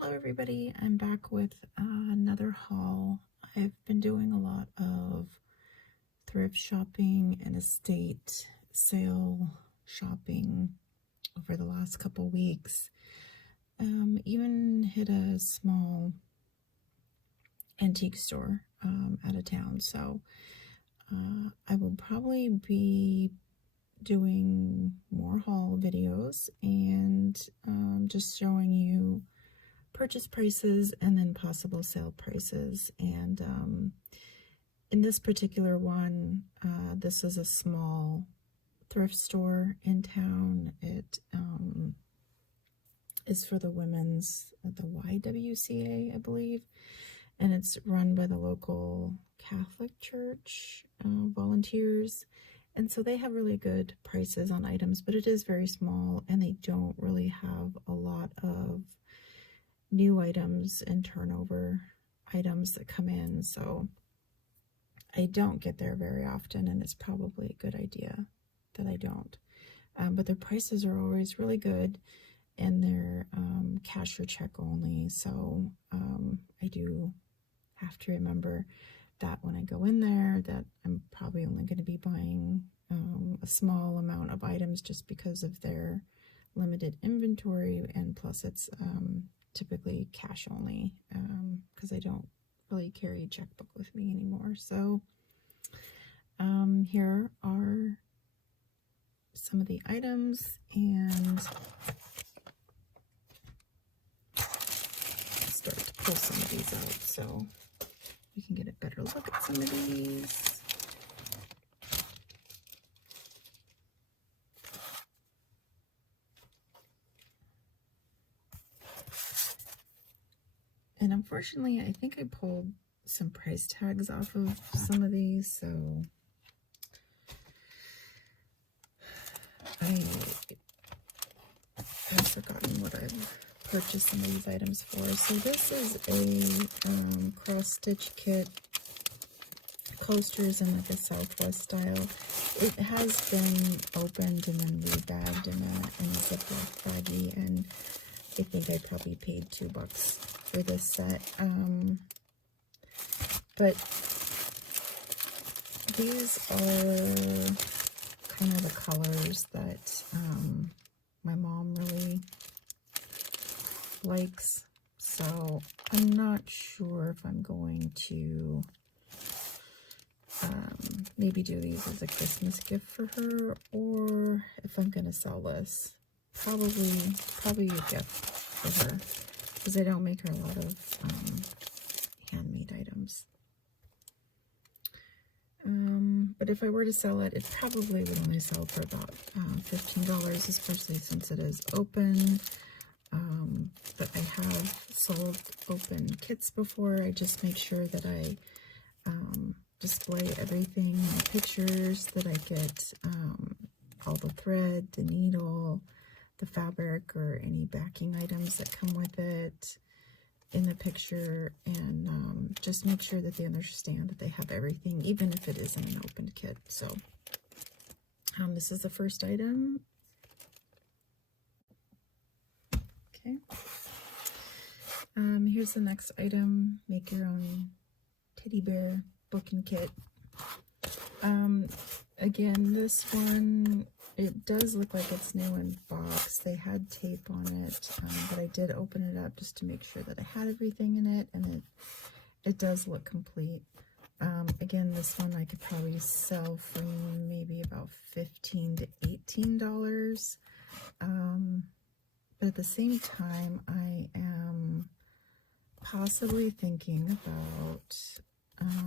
Hello everybody, I'm back with another haul. I've been doing a lot of thrift shopping and estate sale shopping over the last couple weeks. Even hit a small antique store out of town, so I will probably be doing more haul videos and just showing you purchase prices and then possible sale prices. And in this particular one, this is a small thrift store in town. It is for the women's at the YWCA, I believe, and it's run by the local Catholic church volunteers. And so they have really good prices on items, but it is very small and they don't really have a lot of new items and turnover items that come in, so I don't get there very often, and it's probably a good idea that I don't. But their prices are always really good, and they're cash or check only, so I do have to remember that when I go in there that I'm probably only going to be buying a small amount of items just because of their limited inventory, and plus it's typically cash only because I don't really carry a checkbook with me anymore. So here are some of the items, and start to pull some of these out so you can get a better look at some of these. And unfortunately, I think I pulled some price tags off of some of these, so I've forgotten what I've purchased some of these items for. So this is a cross-stitch kit, coasters in like a Southwest style. It has been opened and then rebagged in a Ziploc baggie, and I think I probably paid $2 for this set. But these are kind of the colors that my mom really likes, so I'm not sure if I'm going to maybe do these as a Christmas gift for her, or if I'm going to sell this. Probably a gift for her, because I don't make her a lot of handmade items. But if I were to sell it, it probably would only sell for about $15, especially since it is open. But I have sold open kits before. I just make sure that I display everything, my pictures, that I get all the thread, the needle, the fabric, or any backing items that come with it in the picture, and just make sure that they understand that they have everything, even if it isn't an opened kit. So this is the first item. Okay. Here's the next item. Make your own teddy bear booking kit. Again, this one, it does look like it's new in box. They had tape on it, but I did open it up just to make sure that I had everything in it, and it does look complete. Again, this one I could probably sell for maybe about $15 to $18. But at the same time, I am possibly thinking about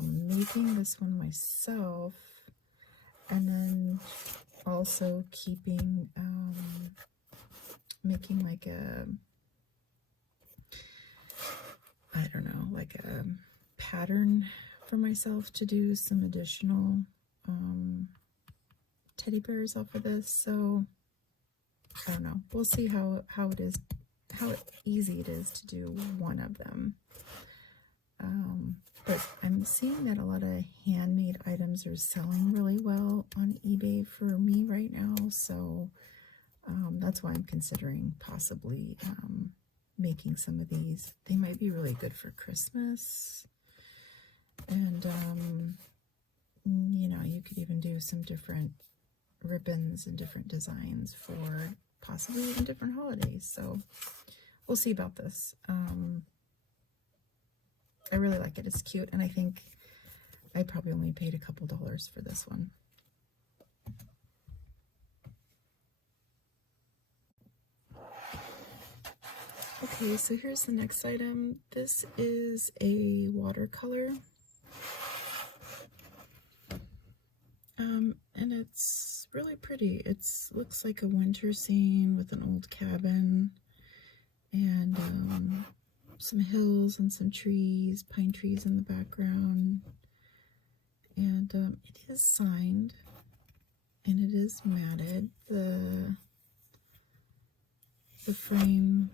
making this one myself, and then also keeping making like a, I don't know, like a pattern for myself to do some additional teddy bears off of this. So I don't know, we'll see how it is, how easy it is to do one of them. But I'm seeing that a lot of handmade items are selling really well on eBay for me right now, so that's why I'm considering possibly making some of these. They might be really good for Christmas. And, you know, you could even do some different ribbons and different designs for possibly even different holidays. So we'll see about this. I really like it. It's cute. And I think I probably only paid a couple dollars for this one. Okay, so here's the next item. This is a watercolor. And it's really pretty. It looks like a winter scene with an old cabin and some hills and some trees, pine trees in the background. And it is signed and it is matted. The frame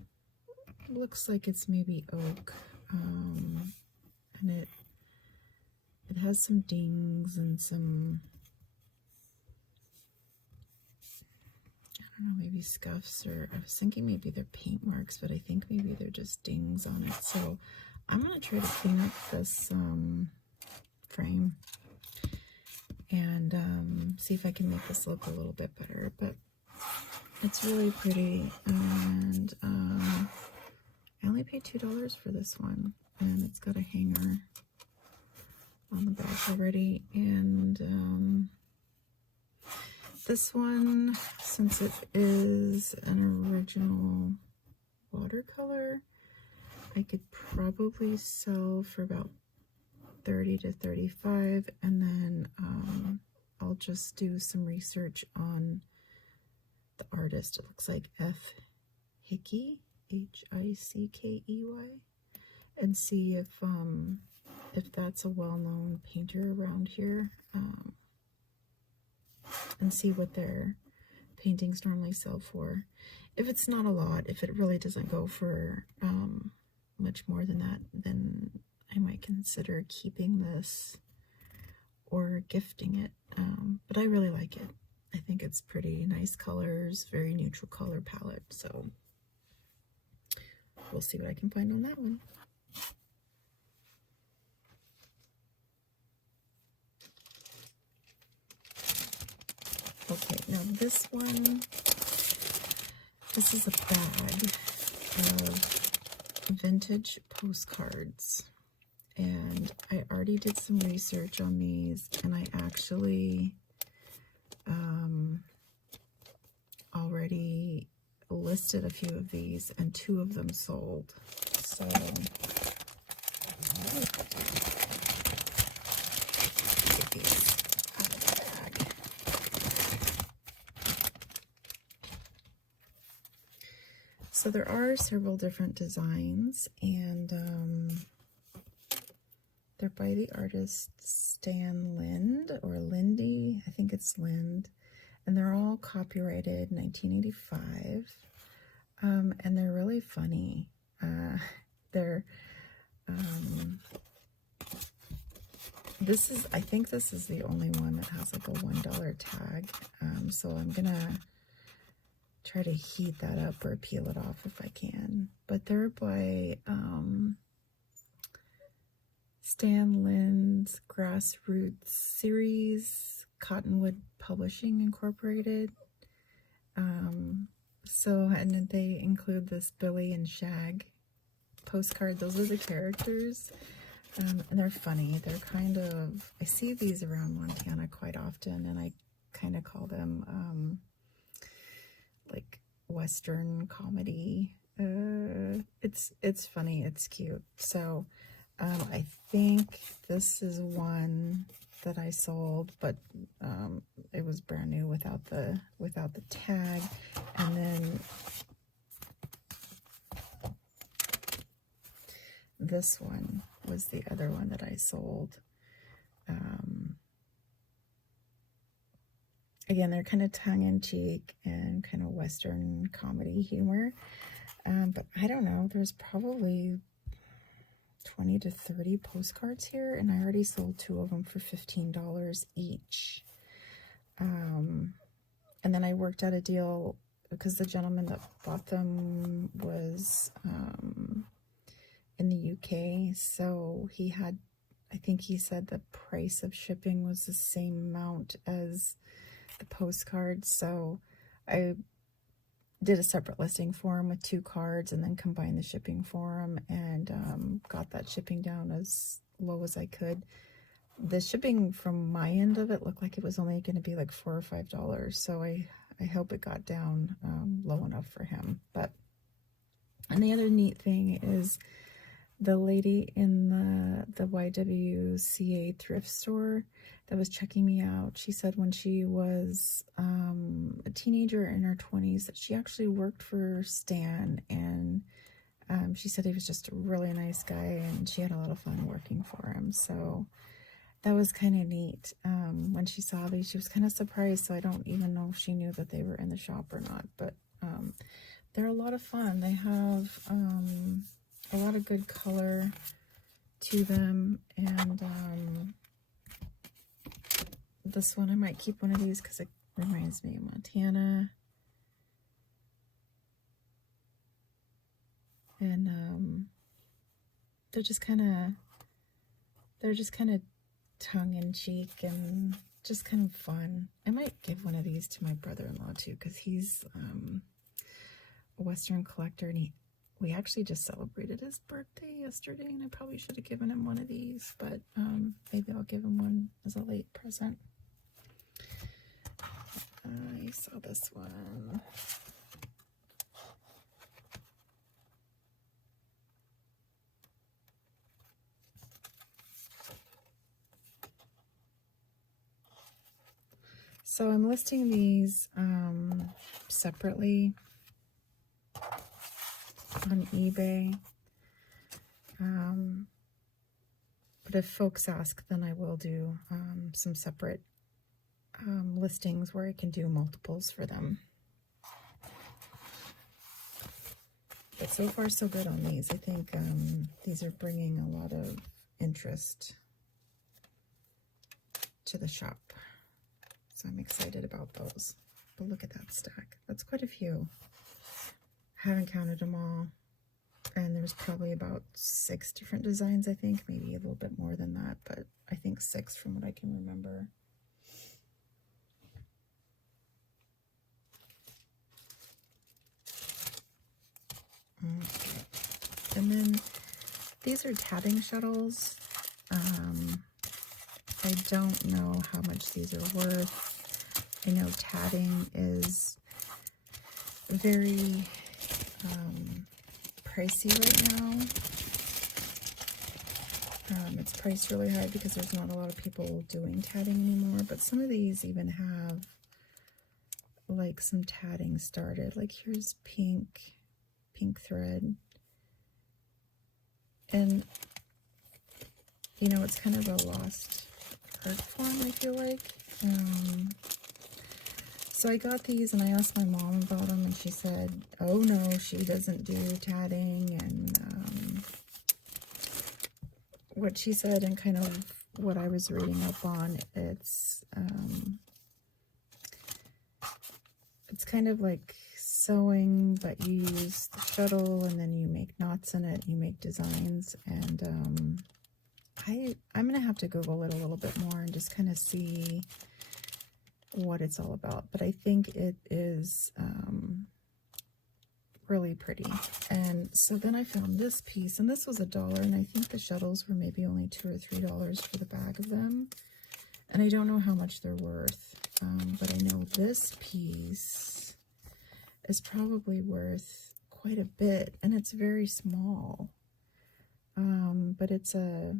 looks like it's maybe oak, and it has some dings and some, I don't know, maybe scuffs, or I was thinking maybe they're paint marks, but I think maybe they're just dings on it. So I'm going to try to clean up this frame and see if I can make this look a little bit better. But it's really pretty, and I only paid $2 for this one, and it's got a hanger on the back already. And this one, since it is an original watercolor, I could probably sell for about 30 to 35, and then I'll just do some research on the artist. It looks like F. Hickey, Hickey, and see if that's a well-known painter around here, and see what their paintings normally sell for. If it's not a lot, if it really doesn't go for much more than that, then I might consider keeping this or gifting it. But I really like it. I think it's pretty nice colors, very neutral color palette. So we'll see what I can find on that one. Okay, now this one, this is a bag of vintage postcards. And I already did some research on these, and I actually already listed a few of these, and 2 of them sold. So get these out of the bag. So there are several different designs, and they're by the artist Stan Lynde, or Lynde, I think it's Lynde, and they're all copyrighted 1985, and they're really funny. I think this is the only one that has like a $1 tag, so I'm gonna try to heat that up or peel it off if I can. But they're by Stan Lynde's Grassroots series, Cottonwood Publishing Incorporated. And they include this Billy and Shag postcard. Those are the characters, and they're funny. They're kind of, I see these around Montana quite often, and I kind of call them like Western comedy. It's funny, it's cute. So I think this is one that I sold, but it was brand new without the tag. And then this one was the other one that I sold. Again, they're kind of tongue-in-cheek and kind of Western comedy humor. But I don't know, there's probably 20 to 30 postcards here, and I already sold 2 of them for $15 each. And then I worked out a deal because the gentleman that bought them was in the UK, so he had, I think he said the price of shipping was the same amount as the postcards, so I did a separate listing for him with 2 cards and then combined the shipping for him, and got that shipping down as low as I could. The shipping from my end of it looked like it was only going to be like $4 or $5, so I hope it got down low enough for him. But, and the other neat thing is the lady in the YWCA thrift store that was checking me out, she said when she was a teenager in her 20s that she actually worked for Stan, and she said he was just a really nice guy and she had a lot of fun working for him. So that was kind of neat. When she saw these, she was kind of surprised, so I don't even know if she knew that they were in the shop or not, but they're a lot of fun. They have a lot of good color to them, and this one, I might keep one of these because it reminds me of Montana. And they're just kind of tongue-in-cheek and just kind of fun. I might give one of these to my brother-in-law too, because he's a Western collector, and we actually just celebrated his birthday yesterday, and I probably should have given him one of these, but maybe I'll give him one as a late present. I saw this one. So I'm listing these separately on eBay. But if folks ask, then I will do some separate listings where I can do multiples for them. But so far so good on these. I think these are bringing a lot of interest to the shop. So I'm excited about those. But look at that stack. That's quite a few. I haven't counted them all. And there's probably about 6 different designs, I think. Maybe a little bit more than that, but I think 6 from what I can remember. Okay. And then these are tatting shuttles. I don't know how much these are worth. I know tatting is very pricey right now. It's priced really high because there's not a lot of people doing tatting anymore, but some of these even have like some tatting started. Like here's pink thread. And you know, it's kind of a lost art form, I feel like. So I got these and I asked my mom about them, and she said, oh no, she doesn't do tatting. And what she said and kind of what I was reading up on, it's kind of like sewing, but you use the shuttle and then you make knots in it, you make designs, and I'm gonna have to Google it a little bit more and just kind of see what it's all about. But I think it is really pretty. And so then I found this piece, and this was $1, and I think the shuttles were maybe only $2 or $3 for the bag of them. And I don't know how much they're worth, but I know this piece is probably worth quite a bit, and it's very small. But it's a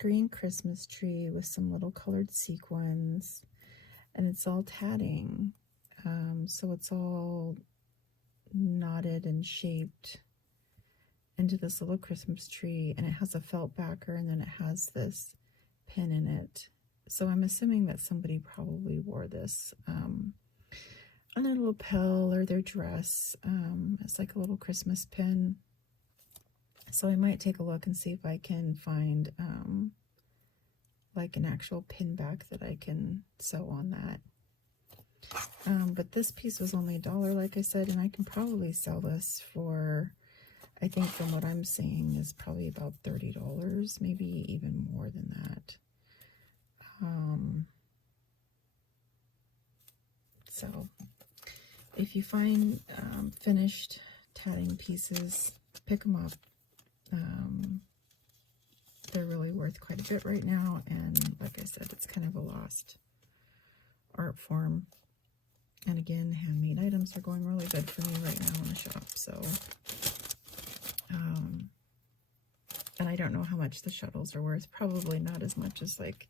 green Christmas tree with some little colored sequins, and it's all tatting. So it's all knotted and shaped into this little Christmas tree, and it has a felt backer, and then it has this pin in it. So I'm assuming that somebody probably wore this on their lapel or their dress. It's like a little Christmas pin. So I might take a look and see if I can find like an actual pin back that I can sew on that. But this piece was only $1, like I said, and I can probably sell this for, I think from what I'm seeing, is probably about $30, maybe even more than that. So if you find finished tatting pieces, pick them up. They're really worth quite a bit right now, and like I said, it's kind of a lost art form. And again, handmade items are going really good for me right now in the shop. So, and I don't know how much the shuttles are worth. Probably not as much as like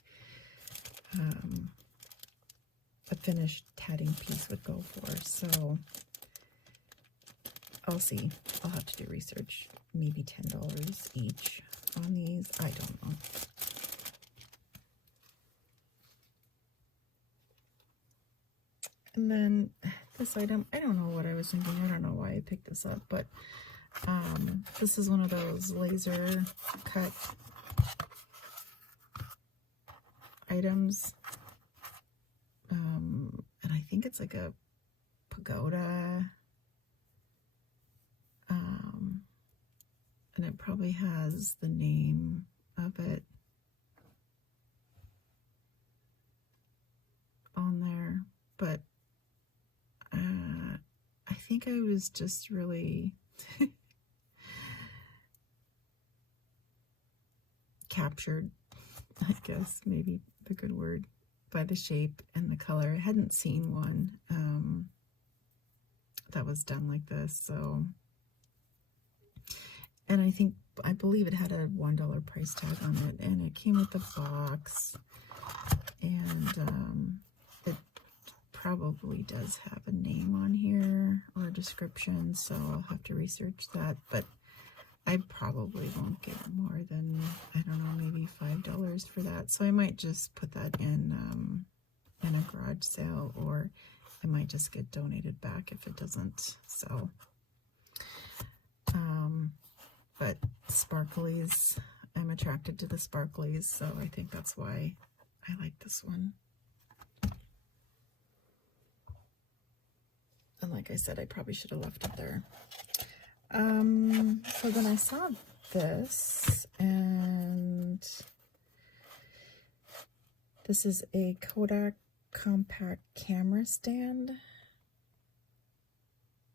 a finished tatting piece would go for. So I'll see. I'll have to do research. Maybe $10 each on these. I don't know. And then this item, I don't know what I was thinking. I don't know why I picked this up, but this is one of those laser cut items. And I think it's like a pagoda. And it probably has the name of it on there, but I think I was just really captured, I guess, maybe the good word, by the shape and the color. I hadn't seen one that was done like this, so. And I believe it had a $1 price tag on it, and it came with the box, and it probably does have a name on here or a description, so I'll have to research that, but I probably won't get more than, I don't know, maybe $5 for that, so I might just put that in a garage sale, or I might just get donated back if it doesn't sell. But sparklies, I'm attracted to the sparklies, so I think that's why I like this one. And like I said, I probably should have left it there. So then I saw this, and this is a Kodak compact camera stand,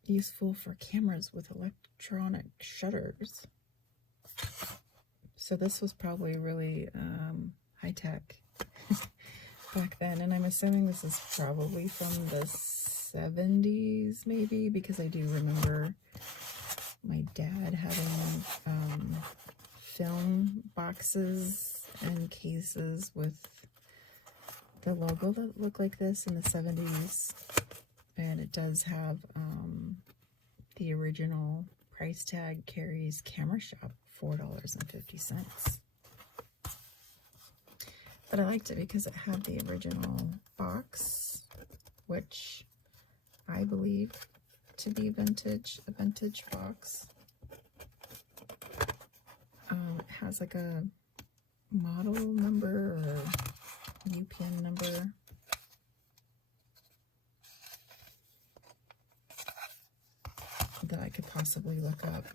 useful for cameras with electronic shutters. So this was probably really high-tech back then, and I'm assuming this is probably from the 70s maybe, because I do remember my dad having film boxes and cases with the logo that looked like this in the 70s, and it does have the original price tag, carries camera shop, $4.50. But I liked it because it had the original box, which I believe to be vintage, a vintage box. It has like a model number or UPN number. That I could possibly look up.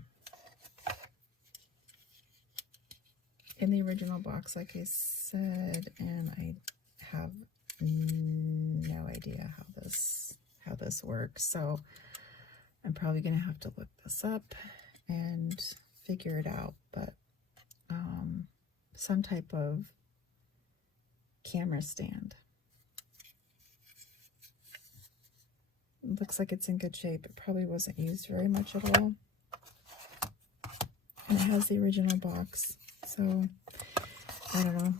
In the original box, like I said, and I have no idea how this works, so I'm probably gonna have to look this up and figure it out. But some type of camera stand. It looks like it's in good shape. It probably wasn't used very much at all. And it has the original box. So, I don't know,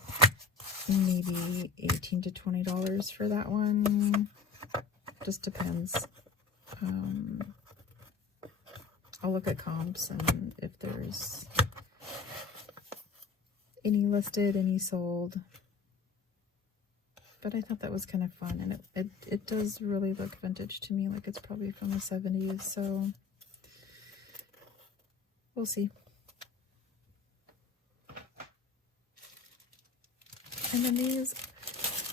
maybe $18 to $20 for that one. Just depends. I'll look at comps and if there's any listed, any sold. But I thought that was kind of fun, and it does really look vintage to me, like it's probably from the 70s, so we'll see. And then these,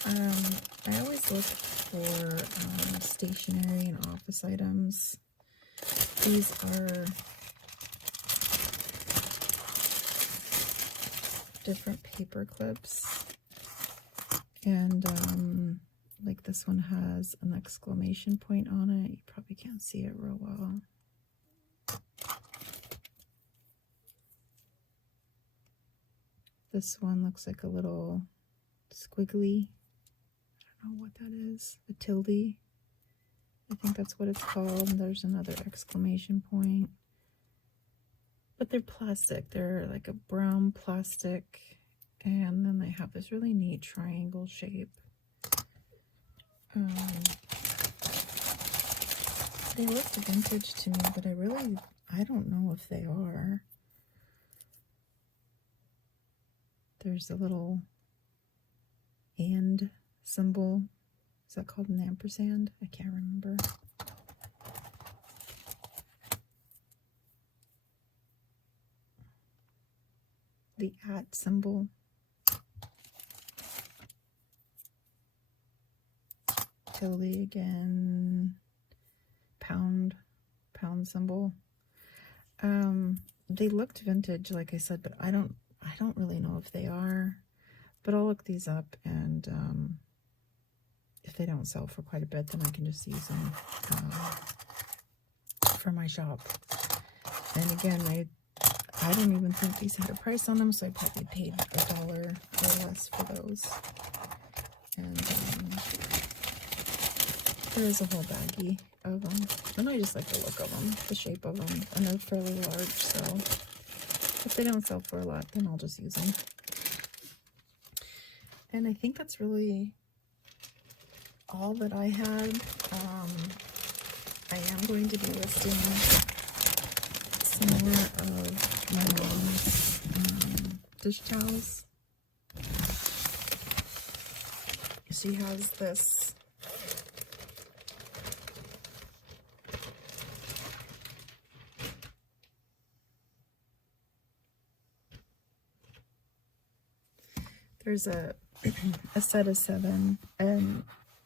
I always look for stationery and office items. These are different paper clips, and like this one has an exclamation point on it. You probably can't see it real well. This one looks like a little squiggly. I don't know what that is. A tilde. I think that's what it's called. There's another exclamation point. But they're plastic. They're like a brown plastic. And then they have this really neat triangle shape. They look vintage to me, but I don't know if they are. There's a little and symbol. Is that called an ampersand? I can't remember. The at symbol. Tilde again. Pound symbol. They looked vintage, like I said, but I don't really know if they are. But I'll look these up, and if they don't sell for quite a bit, then I can just use them for my shop. And again, I don't even think these had a price on them, so I probably paid $1 or less for those. And there is a whole baggie of them, and I just like the look of them, the shape of them, and they're fairly large, so if they don't sell for a lot, then I'll just use them. And I think that's really all that I had. I am going to be listing some more of my mom's dish towels. She has this there's a set of 7, and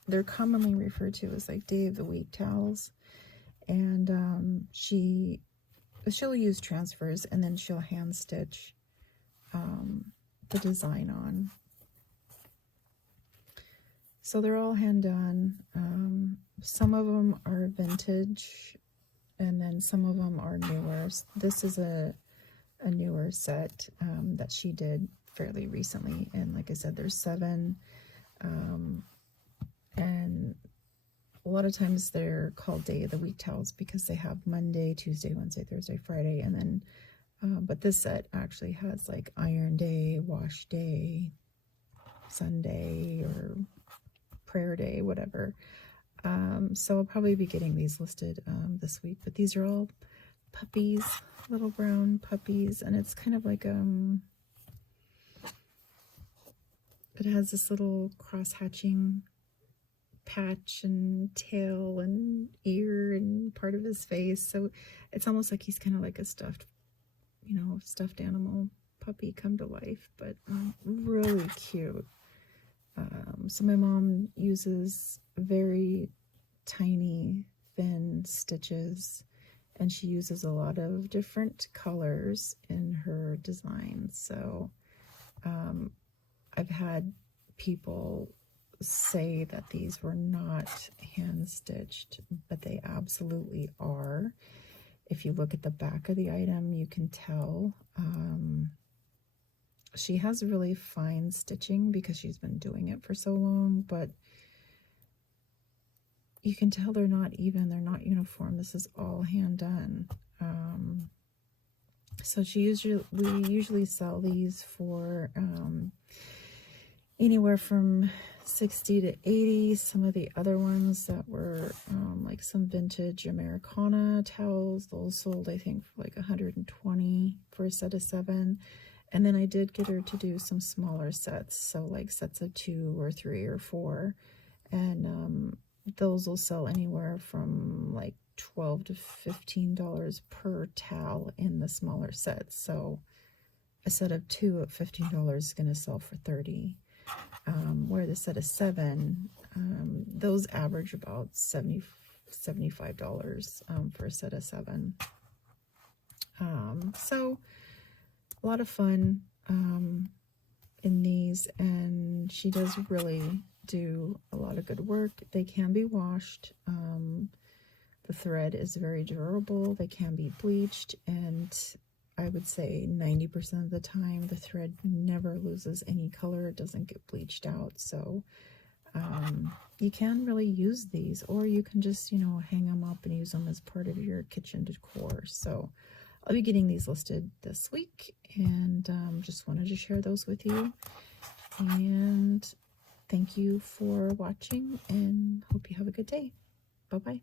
they're commonly referred to as like day of the week towels. And she'll use transfers, and then she'll hand stitch the design on. So they're all hand done. Some of them are vintage, and then some of them are newer. This is a newer set that she did fairly recently, and like I said, there's 7, and a lot of times they're called day of the week towels because they have Monday, Tuesday, Wednesday, Thursday, Friday, and then but this set actually has like iron day, wash day, Sunday, or prayer day, whatever. So I'll probably be getting these listed this week, but these are all puppies, little brown puppies, and it's kind of like it has this little cross-hatching patch and tail and ear and part of his face, so it's almost like he's kind of like a stuffed animal puppy come to life, but really cute. So my mom uses very tiny, thin stitches, and she uses a lot of different colors in her designs. So I've had people say that these were not hand stitched, but they absolutely are. If you look at the back of the item, you can tell. She has really fine stitching because she's been doing it for so long, but you can tell they're not even, they're not uniform. This is all hand done. So we usually sell these for anywhere from 60 to 80. Some of the other ones that were like some vintage Americana towels, those sold I think for like 120 for a set of 7. And then I did get her to do some smaller sets, so like sets of 2 or 3 or 4, and those will sell anywhere from like $12 to $15 per towel in the smaller sets. So a set of 2 at $15 is going to sell for $30, where the set of 7 Those average about $75 for a set of 7. So a lot of fun in these, and she does really do a lot of good work. They can be washed. The thread is very durable. They can be bleached, and I would say 90% of the time the thread never loses any color. It doesn't get bleached out. So you can really use these, or you can just, hang them up and use them as part of your kitchen decor. So I'll be getting these listed this week, and just wanted to share those with you. And thank you for watching, and hope you have a good day. Bye-bye.